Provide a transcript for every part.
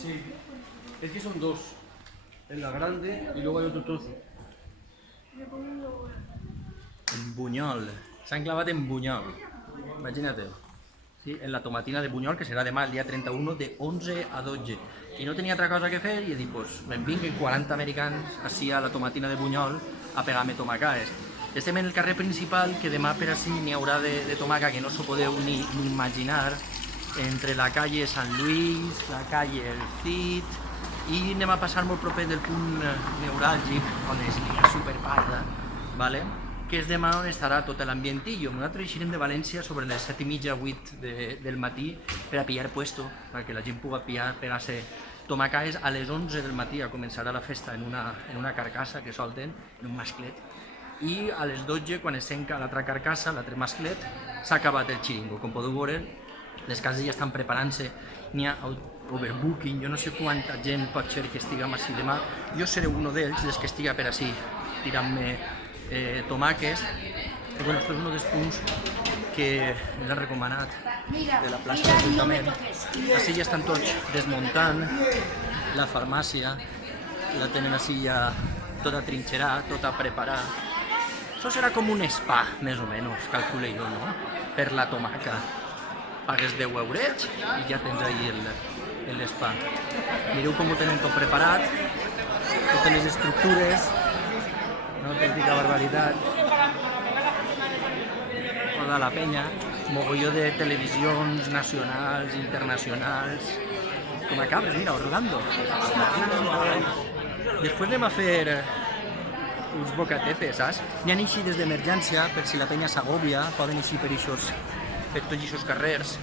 Sí, es que son dos. En la grande y luego hay otro trozo. En Buñol. S'han clavat en Buñol. Imagina't. Sí, en la tomatina de Buñol, que serà demà el dia 31 de 11 a 12. I no tenia altra cosa que fer i he dit, pues, me'n vinguen 40 americans així a la tomatina de Buñol a pegar-me tomacaes. Estem en el carrer principal, que demà per així n'hi haurà de tomaca que no s'ho podeu ni imaginar, entre la calle Sant Lluís, la calle El Cid, i anem a passar molt proper del punt neuràlgic, on és la superparda, vale? Que és demà on estarà tot l'ambientillo. Nosaltres eixirem de València sobre les 7:30, 8 del matí per a pillar puesto, perquè la gent pugui pegar-se tomacaes. A les 11 del matí començarà la festa en una carcassa que solten, en un masclet, i a les 12, quan es tanca l'altra carcassa, l'altre masclet, s'ha acabat el xiringo. Com podeu veure, les cases ja estan preparant-se, n'hi ha overbooking, jo no sé quanta gent pot ser que estiguem així demà. Jo seré un d'ells, des que estiga per així tirant-me tomaques. I bueno, això és un dels punts que ens han recomanat de la plaça de l'Ajuntament. Així ja estan tots desmuntant la farmàcia, la tenen així ja tota trinxerada, tota preparada. Això serà com un spa, més o menys, calculo jo, no? Per la tomaca. Pagues 10 eurets i ja tens ahí l'espa. Mireu com ho tenen tot preparat, totes les estructures, una autèntica barbaritat. Toda la penya, mogolló de televisions nacionals, internacionals, com a cabres, mira, Orlando. Després anem a fer uns bocatetes, saps? N'hi ha eixides d'emergència, per si la penya s'agòbia, poden eixir per tots aquests carrers.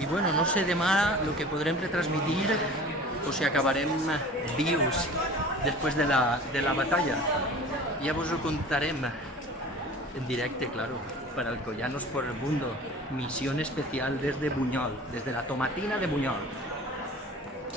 I bueno, no sé demà el que podrem retransmitir o si acabarem vius després de la batalla. Ja vos ho contarem en directe, claro, para Alcoyanos por el mundo. Misión especial desde Buñol, desde la tomatina de Buñol.